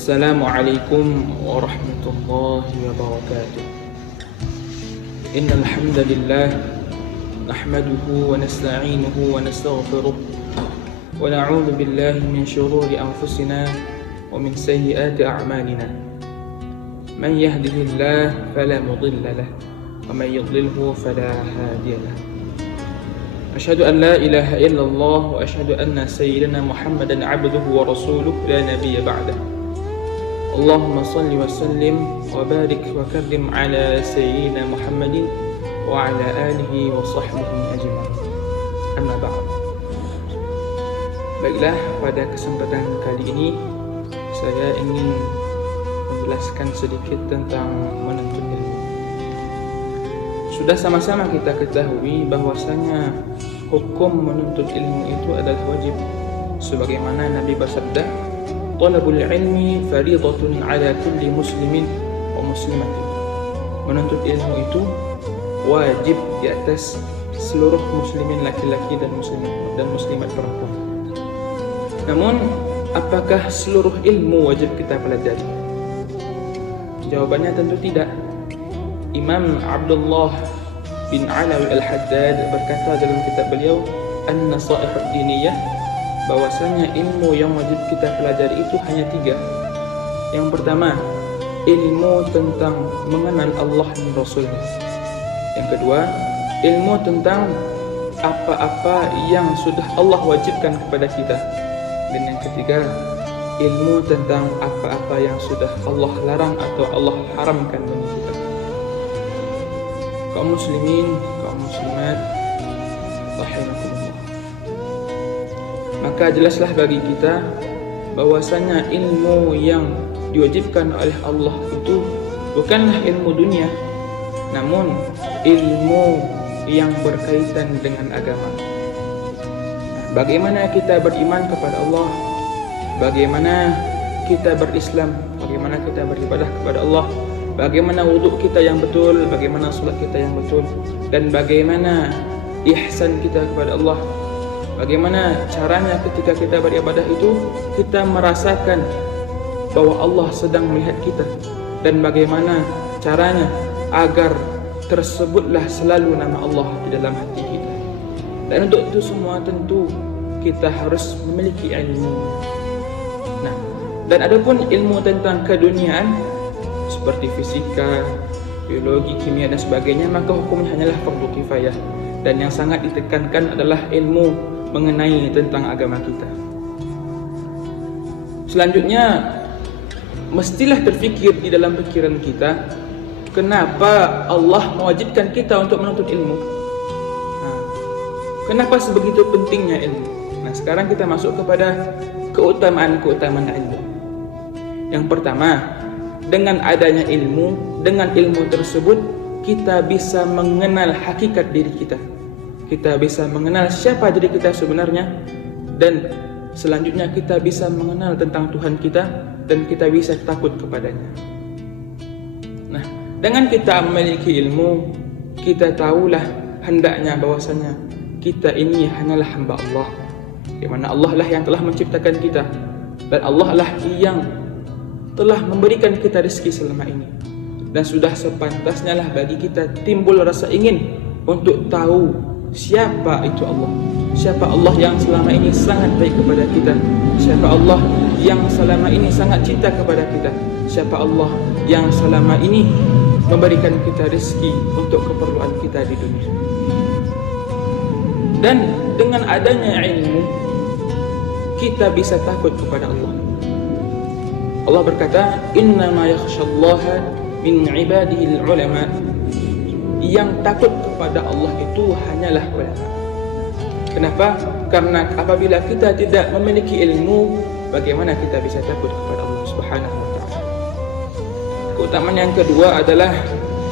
Assalamualaikum warahmatullahi wabarakatuh. Innal hamdalillah nahmaduhu wa nasta'inuhu wa nastaghfiruh wa na'udzu billahi min shururi anfusina wa min sayyiati a'malina. Man yahdihillahu fala mudilla lahu wa man yudlilhu fala hadiya lahu. Asyhadu an la ilaha illallah wa asyhadu anna sayyidina Muhammadan 'abduhu wa rasuluhu la nabiyya ba'dahu. Allahumma salli wa sallim wa barik wa karrim ala sayyidina Muhammadin wa ala alihi wa sahbihi ajma'in. Amma ba'd. Baiklah, pada kesempatan kali ini saya ingin menjelaskan sedikit tentang menuntut ilmu. Sudah sama-sama kita ketahui bahwasanya hukum menuntut ilmu itu adalah wajib, sebagaimana Nabi bersabda, "Talabul ilmi fariidatun 'ala kulli muslimin wa muslimatin." Menuntut ilmu itu wajib di atas seluruh muslimin laki-laki dan muslimat perempuan. Namun, apakah seluruh ilmu wajib kita pelajari? Jawabannya tentu tidak. Imam Abdullah bin Alawi Al-Haddad berkata dalam kitab beliau An-Nasaih Ad-Diniyah bahwasanya ilmu yang wajib kita pelajari itu hanya 3. Yang pertama, ilmu tentang mengenal Allah dan Rasulnya. Yang kedua, ilmu tentang apa-apa yang sudah Allah wajibkan kepada kita. Dan yang ketiga, ilmu tentang apa-apa yang sudah Allah larang atau Allah haramkan bagi kita. Kaum muslimin, kaum muslimat, rahimakumullah. Maka jelaslah bagi kita bahwasanya ilmu yang diwajibkan oleh Allah itu bukanlah ilmu dunia, namun ilmu yang berkaitan dengan agama. Bagaimana kita beriman kepada Allah, bagaimana kita berislam, bagaimana kita beribadah kepada Allah, bagaimana wudhu kita yang betul, bagaimana salat kita yang betul, dan bagaimana ihsan kita kepada Allah. Bagaimana caranya ketika kita beribadah itu kita merasakan bahwa Allah sedang melihat kita, dan bagaimana caranya agar tersebutlah selalu nama Allah di dalam hati kita. Dan untuk itu semua tentu kita harus memiliki ilmu. Nah, dan adapun ilmu tentang keduniaan seperti fisika, biologi, kimia dan sebagainya, maka hukumnya hanyalah fardu kifayah, dan yang sangat ditekankan adalah ilmu mengenai tentang agama kita. Selanjutnya, mestilah terfikir di dalam pikiran kita, kenapa Allah mewajibkan kita untuk menuntut ilmu? Kenapa sebegitu pentingnya ilmu? Nah, sekarang kita masuk kepada keutamaan-keutamaan ilmu. Yang pertama, dengan adanya ilmu, dengan ilmu tersebut kita bisa mengenal hakikat diri kita. Kita bisa mengenal siapa diri kita sebenarnya, dan selanjutnya kita bisa mengenal tentang Tuhan kita, dan kita bisa takut kepadanya. Nah, dengan kita memiliki ilmu, kita tahulah hendaknya bahwasanya kita ini hanyalah hamba Allah, di mana Allah lah yang telah menciptakan kita, dan Allah lah yang telah memberikan kita rezeki selama ini. Dan sudah sepantasnya lah bagi kita timbul rasa ingin untuk tahu siapa itu Allah, siapa Allah yang selama ini sangat baik kepada kita, siapa Allah yang selama ini sangat cinta kepada kita, siapa Allah yang selama ini memberikan kita rezeki untuk keperluan kita di dunia. Dan dengan adanya ilmu, kita bisa takut kepada Allah. Allah berkata, "Innama yakhshallaha min ibadihi al-ulama." Yang takut kepada Allah itu hanyalah ulama. Kenapa? Karena apabila kita tidak memiliki ilmu, bagaimana kita bisa takut kepada Allah Subhanahu wa taala? Keutamaan yang kedua adalah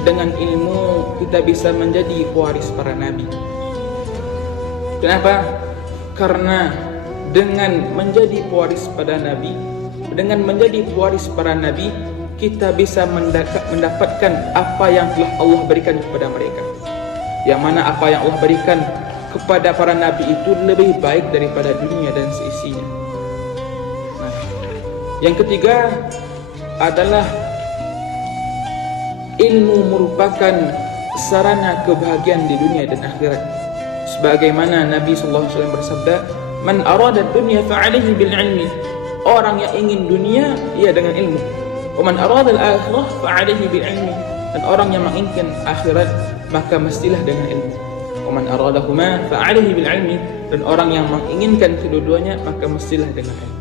dengan ilmu kita bisa menjadi pewaris para nabi. Kenapa? Karena dengan menjadi pewaris pada nabi, dengan menjadi pewaris para nabi, kita bisa mendapatkan apa yang telah Allah berikan kepada mereka. Yang mana apa yang Allah berikan kepada para nabi itu lebih baik daripada dunia dan seisinya. Nah, Yang ketiga adalah ilmu merupakan sarana kebahagiaan di dunia dan akhirat. Sebagaimana Nabi sallallahu alaihi wasallam bersabda, "Man arada dunya fa'alaihi bil ilmi." Orang yang ingin dunia, ia dengan ilmu. "Wa man arada al-akhirah fa'alaihi bil ilmi." Dan orang yang menginginkan akhirat, maka mestilah dengan ilmu. "Wa man aradahuma fa'alaihi bil ilmi." Dan orang yang menginginkan kedua-duanya, maka mestilah dengan ilmu.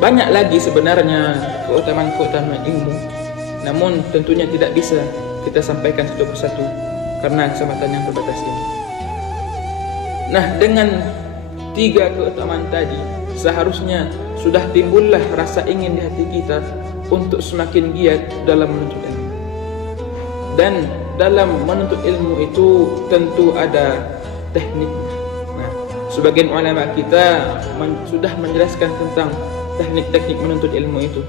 Banyak lagi sebenarnya keutamaan-keutamaan ilmu, namun tentunya tidak bisa kita sampaikan satu persatu karena kesempatan yang terbatas ini. Nah, dengan 3 keutamaan tadi, seharusnya sudah timbullah rasa ingin di hati kita untuk semakin giat dalam menuntut ilmu. Dan dalam menuntut ilmu itu tentu ada teknik. Nah, sebagian ulama kita sudah menjelaskan tentang teknik-teknik menuntut ilmu itu.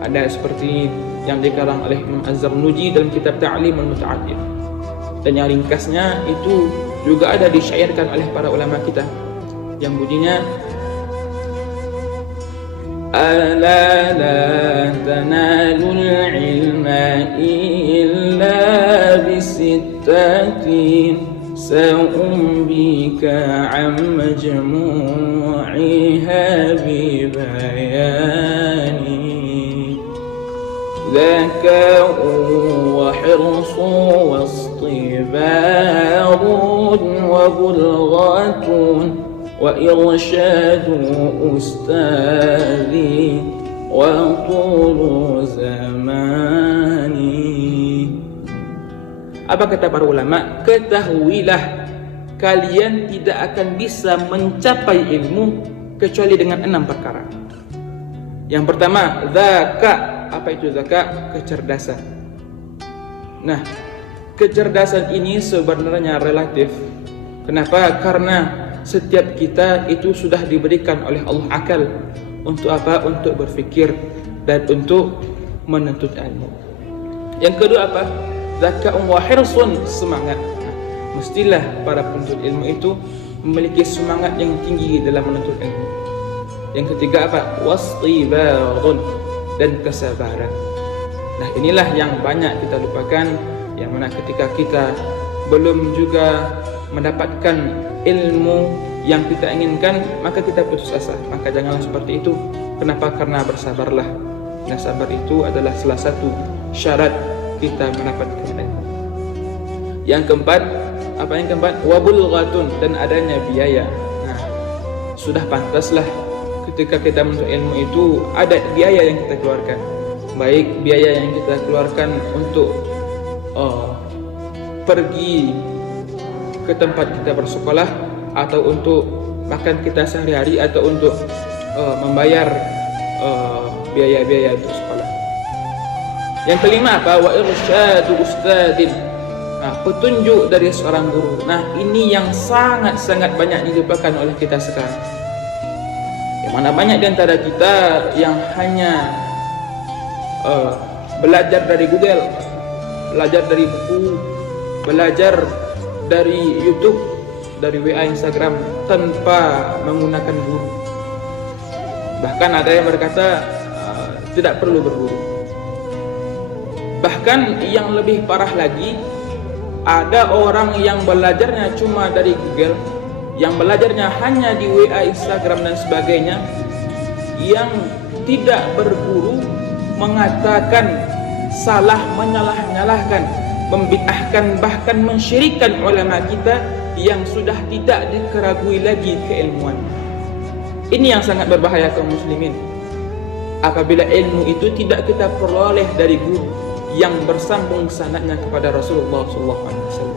Ada seperti yang dikarang oleh Imam Az-Zarnuji dalam kitab Ta'limul Muta'addid. Dan yang ringkasnya itu juga ada disyairkan oleh para ulama kita yang bunyinya, "Ala la tanalul ilma illa bisittatin sa'umbika 'an majmu'iha bibayani ذكاء وحرص واصطبار وبلغة وإرشاد أستاذي وطول زماني." Apa kata para ulama? Ketahuilah, kalian tidak akan bisa mencapai ilmu kecuali dengan 6 perkara. Yang pertama, zaka. Apa itu zaka? Kecerdasan. Nah, kecerdasan ini sebenarnya relatif. Kenapa? Karena setiap kita itu sudah diberikan oleh Allah akal. Untuk apa? Untuk berfikir dan untuk menuntut ilmu. Yang kedua apa? Zaka'un wa hirsun, semangat. Nah, mestilah para penuntut ilmu itu memiliki semangat yang tinggi dalam menuntut ilmu. Yang ketiga apa? Wastibarun, dan kesabaran. Nah, inilah yang banyak kita lupakan, yang mana ketika kita belum juga mendapatkan ilmu yang kita inginkan, maka kita putus asa. Maka janganlah seperti itu. Kenapa? Karena bersabarlah. Nah, sabar itu adalah salah satu syarat kita mendapatkan ilmu. Yang keempat, apa yang keempat? Wabulghatun, dan adanya biaya. Nah, sudah pantaslah ketika kita menuntut ilmu itu ada biaya yang kita keluarkan. Baik biaya yang kita keluarkan untuk pergi ke tempat kita bersekolah, atau untuk makan kita sehari-hari, atau untuk membayar biaya-biaya untuk sekolah. Yang kelima apa? Wa irsyadu ustadin. Nah, petunjuk dari seorang guru. Nah, ini yang sangat-sangat banyak dilupakan oleh kita sekarang. Yang mana banyak di antara kita yang hanya belajar dari Google, belajar dari buku, belajar dari YouTube, dari WA, Instagram, tanpa menggunakan guru. Bahkan ada yang berkata tidak perlu berguru. Bahkan yang lebih parah lagi, ada orang yang belajarnya cuma dari Google, yang belajarnya hanya di WA, Instagram dan sebagainya, yang tidak berguru, mengatakan salah, menyalah-nyalahkan, membid'ahkan, bahkan mensyirikkan ulama kita yang sudah tidak dikeragui lagi keilmuan. Ini yang sangat berbahaya kaum muslimin. Apabila ilmu itu tidak kita peroleh dari guru yang bersambung sanadnya kepada Rasulullah SAW.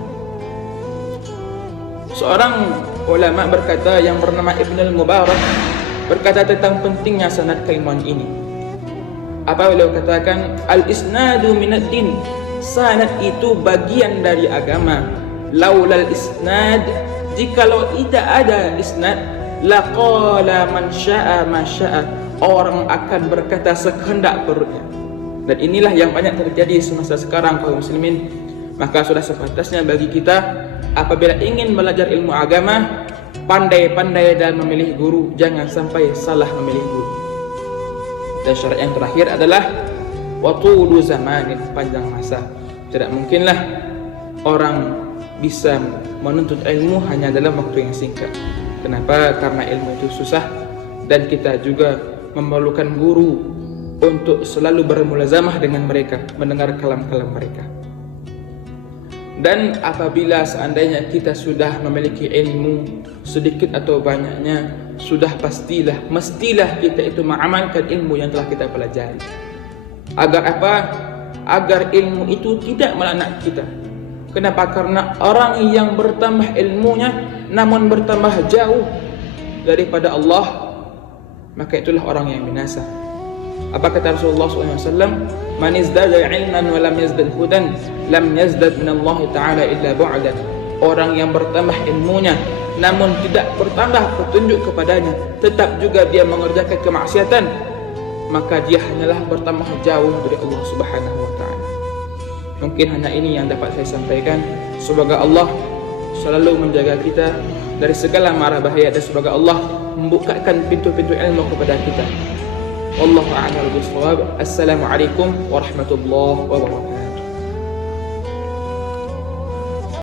Seorang ulama berkata yang bernama Ibnul Mubarak berkata tentang pentingnya sanad keilmuan ini. Apa beliau katakan? Al-isnadu minad din. Sanad itu bagian dari agama. Laulal isnad, jikalau tidak ada isnad, laqala man syaa ma syaa, orang akan berkata sekehendak perutnya. Dan inilah yang banyak terjadi semasa sekarang kaum muslimin. Maka sudah sepantasnya bagi kita apabila ingin belajar ilmu agama, pandai-pandai dalam memilih guru, jangan sampai salah memilih guru. Dan syarat yang terakhir adalah watulu zamanin, panjang masa. Tidak mungkinlah orang bisa menuntut ilmu hanya dalam waktu yang singkat. Kenapa? Karena ilmu itu susah dan kita juga memerlukan guru untuk selalu bermulazamah dengan mereka, mendengar kalam-kalam mereka. Dan apabila seandainya kita sudah memiliki ilmu sedikit atau banyaknya, sudah mestilah kita itu mengamalkan ilmu yang telah kita pelajari. Agar apa? Agar ilmu itu tidak melaknat kita. Kenapa? Karena orang yang bertambah ilmunya namun bertambah jauh daripada Allah, maka itulah orang yang binasa. Apa kata Rasulullah SAW? Man izdada ilman wa lam yazdad hudan, lam yazdad min Allah Ta'ala illa bu'adan. Orang yang bertambah ilmunya namun tidak bertambah petunjuk kepadanya, tetap juga dia mengerjakan kemaksiatan, maka dia hanyalah bertambah jauh dari Allah Subhanahu wa Ta'ala. Mungkin hanya ini yang dapat saya sampaikan. Semoga Allah selalu menjaga kita dari segala mara bahaya, dan semoga Allah membukakan pintu-pintu ilmu kepada kita. Wallahu a'lam bishawab. Assalamualaikum warahmatullahi wabarakatuh.